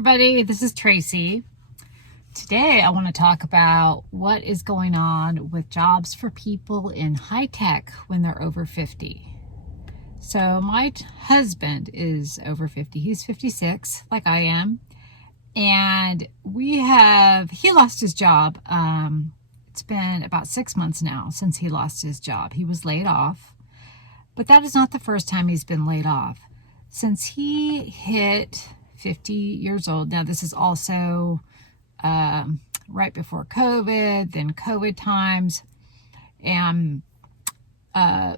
everybody, this is Tracy. Today I want to talk about what is going on with jobs for people in high tech when they're over 50. So my husband is over 50. He's 56, like I am. And he lost his job. It's been about 6 months now since he lost his job. He was laid off. But that is not the first time he's been laid off. Since he hit 50 years old, now this is also right before COVID, then COVID times, and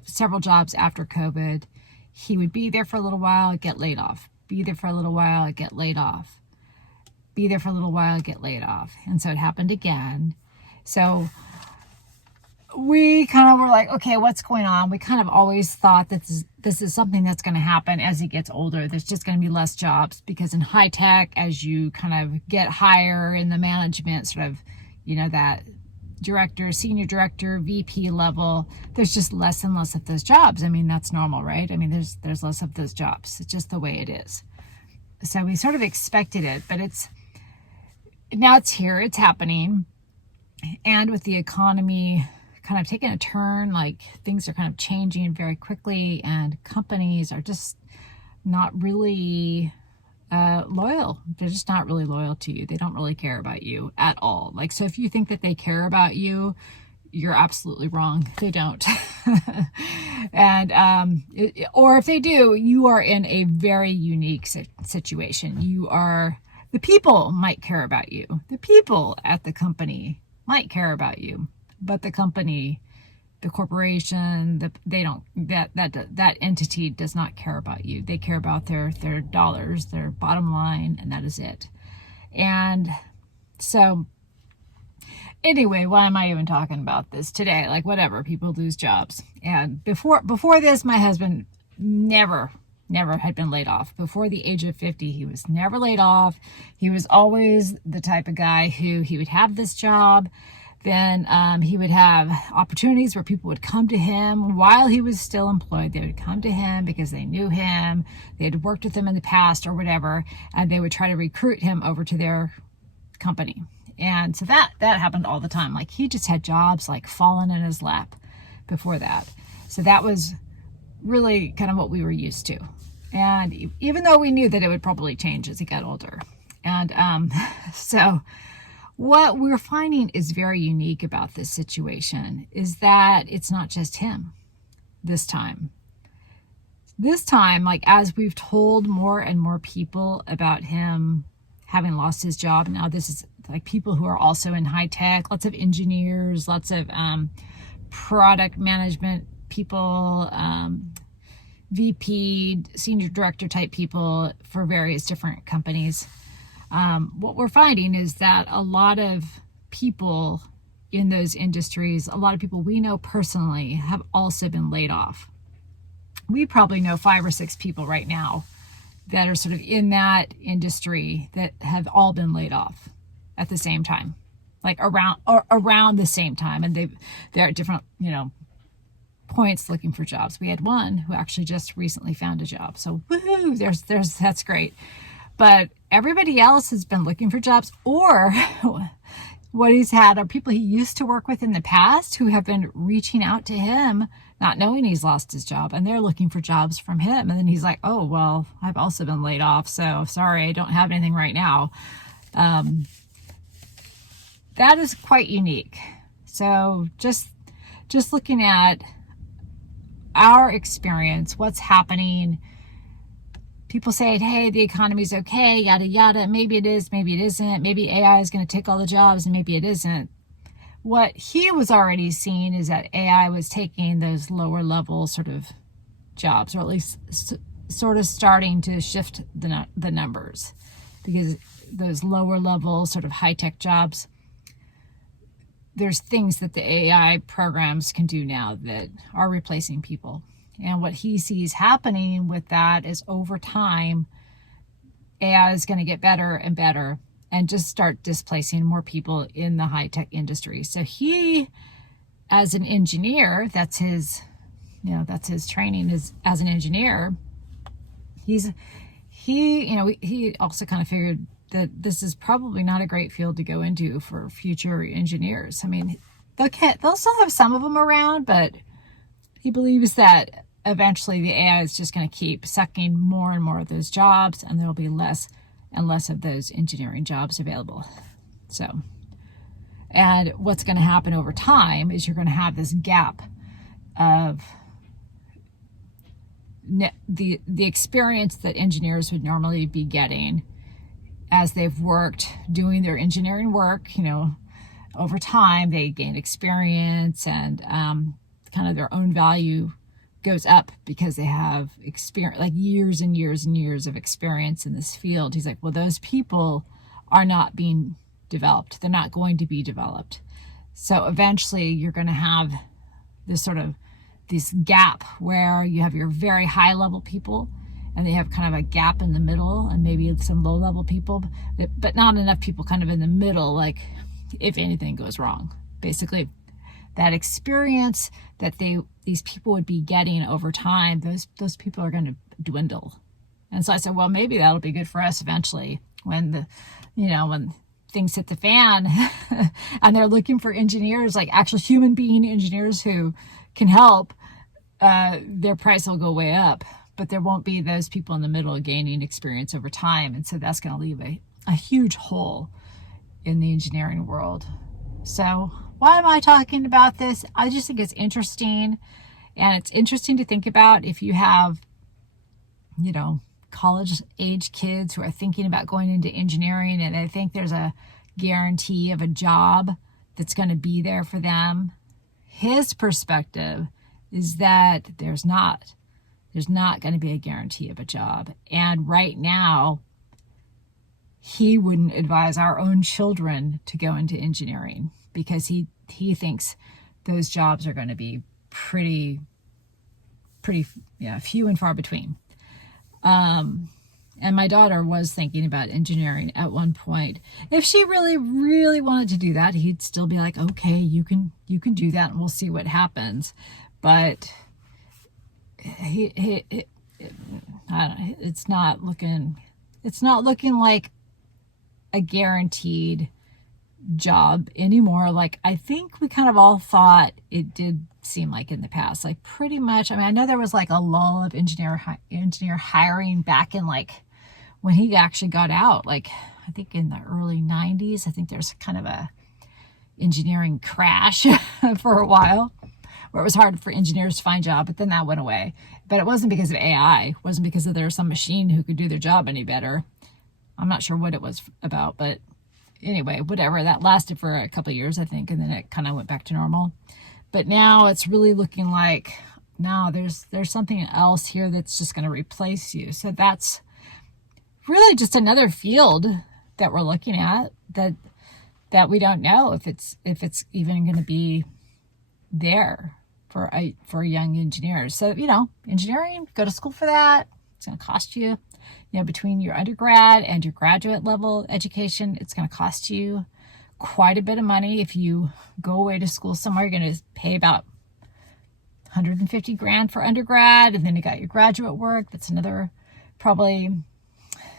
several jobs after COVID. He would be there for a little while, get laid off. Be there for a little while, get laid off. Be there for a little while, get laid off. And so it happened again. So we kind of were like, okay, what's going on? We kind of always thought that this is something that's going to happen as he gets older. There's just going to be less jobs because in high tech, as you kind of get higher in the management, sort of, that director, senior director, VP level, there's just less and less of those jobs. I mean, that's normal, right? I mean, there's less of those jobs. It's just the way it is. So we sort of expected it, but now it's here, it's happening. And with the economy kind of taking a turn, like things are kind of changing very quickly, and companies are just not really loyal. They're just not really loyal to you. They don't really care about you at all. Like, so if you think that they care about you, you're absolutely wrong. They don't. And or if they do, you are in a very unique situation. The people might care about you. The people at the company might care about you, but the company, the corporation, that entity does not care about you. They care about their dollars, their bottom line, and that is it. And so anyway, why am I even talking about this today? Like, whatever, people lose jobs. And before this, my husband never had been laid off. Before the age of 50, he was never laid off. He was always the type of guy who he would have this job. Then he would have opportunities where people would come to him while he was still employed. They would come to him because they knew him. They had worked with him in the past or whatever, and they would try to recruit him over to their company. And so that happened all the time. Like, he just had jobs like falling in his lap before that. So that was really kind of what we were used to. And even though we knew that it would probably change as he got older. And so what we're finding is very unique about this situation is that it's not just him this time. This time, like, as we've told more and more people about him having lost his job, now this is like people who are also in high tech, lots of engineers, lots of product management people, VP, senior director type people for various different companies. What we're finding is that a lot of people in those industries, a lot of people we know personally, have also been laid off. We probably know 5 or 6 people right now that are sort of in that industry that have all been laid off at the same time, like around the same time. And they're at different, points looking for jobs. We had one who actually just recently found a job. So woohoo, that's great. But everybody else has been looking for jobs, or what he's had are people he used to work with in the past who have been reaching out to him, not knowing he's lost his job, and they're looking for jobs from him. And then he's like, oh, well, I've also been laid off, so sorry, I don't have anything right now. That is quite unique. So just looking at our experience, what's happening. People say, hey, the economy's okay, yada, yada. Maybe it is, maybe it isn't. Maybe AI is going to take all the jobs, and maybe it isn't. What he was already seeing is that AI was taking those lower level sort of jobs, or at least sort of starting to shift the numbers, because those lower level sort of high tech jobs, there's things that the AI programs can do now that are replacing people. And what he sees happening with that is over time, AI is going to get better and better and just start displacing more people in the high tech industry. So he, as an engineer, that's his training is as an engineer. he also kind of figured that this is probably not a great field to go into for future engineers. I mean, they'll still have some of them around, but he believes that eventually the AI is just going to keep sucking more and more of those jobs, and there'll be less and less of those engineering jobs available. So, and what's going to happen over time is you're going to have this gap of the experience that engineers would normally be getting as they've worked doing their engineering work. Over time they gain experience, and kind of their own value goes up because they have experience, like years and years and years of experience in this field. He's like, well, those people are not being developed. They're not going to be developed. So eventually you're going to have this gap where you have your very high level people, and they have kind of a gap in the middle, and maybe some low level people, but not enough people kind of in the middle, like if anything goes wrong. Basically, that experience that these people would be getting over time, those people are going to dwindle. And so I said, well, maybe that'll be good for us eventually when when things hit the fan and they're looking for engineers, like actual human being engineers who can help. Their price will go way up, but there won't be those people in the middle gaining experience over time. And so that's going to leave a huge hole in the engineering world. So why am I talking about this? I just think it's interesting. And it's interesting to think about if you have, college age kids who are thinking about going into engineering, and they think there's a guarantee of a job that's going to be there for them. His perspective is that there's not going to be a guarantee of a job. And right now, he wouldn't advise our own children to go into engineering because he thinks those jobs are going to be pretty few and far between. And my daughter was thinking about engineering at one point. If she really, really wanted to do that, he'd still be like, okay, you can do that, and we'll see what happens. But I don't know, it's not looking like a guaranteed job anymore. Like I think we kind of all thought it did seem like in the past, like pretty much. I mean, I know there was like a lull of engineer hiring back in like when he actually got out, like I think in the early 90s. I think there's kind of a engineering crash for a while where it was hard for engineers to find jobs, but then that went away. But it wasn't because of AI. It wasn't because there was some machine who could do their job any better. I'm not sure what it was about, but anyway, whatever. That lasted for a couple of years, I think, and then it kind of went back to normal. But now it's really looking like now there's something else here that's just going to replace you. So that's really just another field that we're looking at that we don't know if it's even going to be there for young engineers. So, engineering, go to school for that. It's going to cost you, between your undergrad and your graduate level education, it's going to cost you quite a bit of money. If you go away to school somewhere, you're going to pay about $150,000 for undergrad, and then you got your graduate work. That's another probably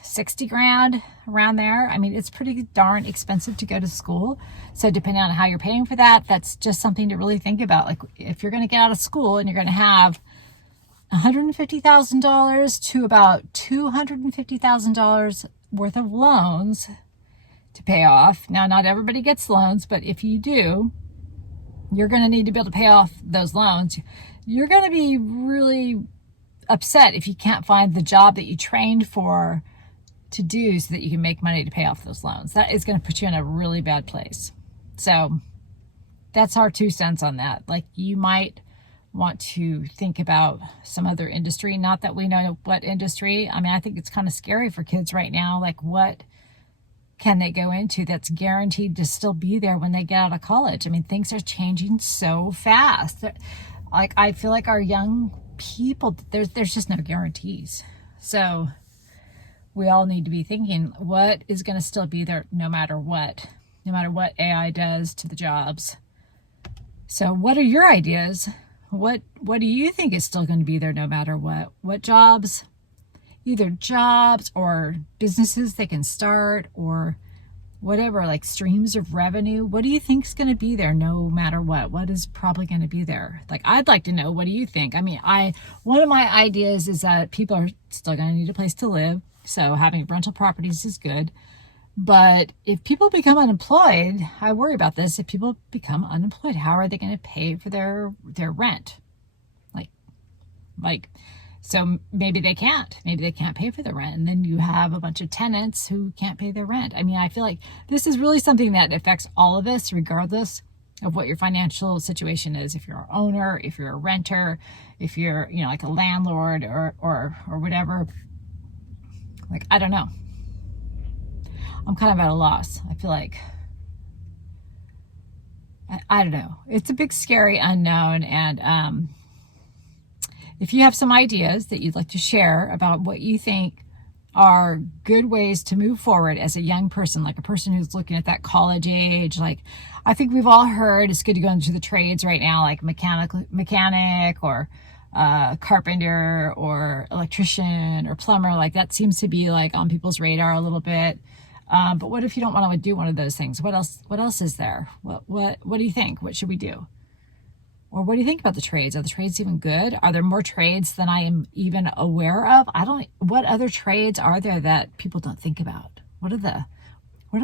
$60,000 around there. I mean, it's pretty darn expensive to go to school. So depending on how you're paying for that, that's just something to really think about. Like if you're going to get out of school and you're going to have $150,000 to about $250,000 worth of loans to pay off. Now, not everybody gets loans, but if you do, you're going to need to be able to pay off those loans. You're going to be really upset if you can't find the job that you trained for to do so that you can make money to pay off those loans. That is going to put you in a really bad place. So that's our 2 cents on that. Like you might want to think about some other industry. Not that we know what industry. I mean, I think it's kind of scary for kids right now. Like what can they go into that's guaranteed to still be there when they get out of college? I mean, things are changing so fast. Like I feel like our young people, there's just no guarantees. So we all need to be thinking what is going to still be there no matter what AI does to the jobs. So what are your ideas? What do you think is still going to be there no matter what? What jobs either jobs or businesses they can start or whatever, like streams of revenue. What do you think is going to be there no matter what? What is probably going to be there? Like, I'd like to know, what do you think? I mean, one of my ideas is that people are still going to need a place to live. So having rental properties is good. But if people become unemployed, I worry about this. If people become unemployed, how are they going to pay for their rent? Like, so maybe they can't. Maybe they can't pay for the rent. And then you have a bunch of tenants who can't pay their rent. I mean, I feel like this is really something that affects all of us, regardless of what your financial situation is. If you're an owner, if you're a renter, if you're, like a landlord or whatever. Like, I don't know. I'm kind of at a loss. I feel like, I don't know. It's a big, scary unknown. And, if you have some ideas that you'd like to share about what you think are good ways to move forward as a young person, like a person who's looking at that college age, like I think we've all heard it's good to go into the trades right now, like mechanic or carpenter or electrician or plumber. Like that seems to be like on people's radar a little bit. But what if you don't want to do one of those things? What else is there? What do you think? What should we do? Or what do you think about the trades? Are the trades even good? Are there more trades than I am even aware of? What other trades are there that people don't think about? What are the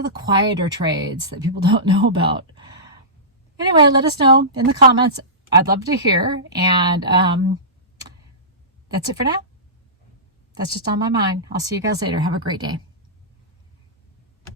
quieter trades that people don't know about? Anyway, let us know in the comments. I'd love to hear. And that's it for now. That's just on my mind. I'll see you guys later. Have a great day.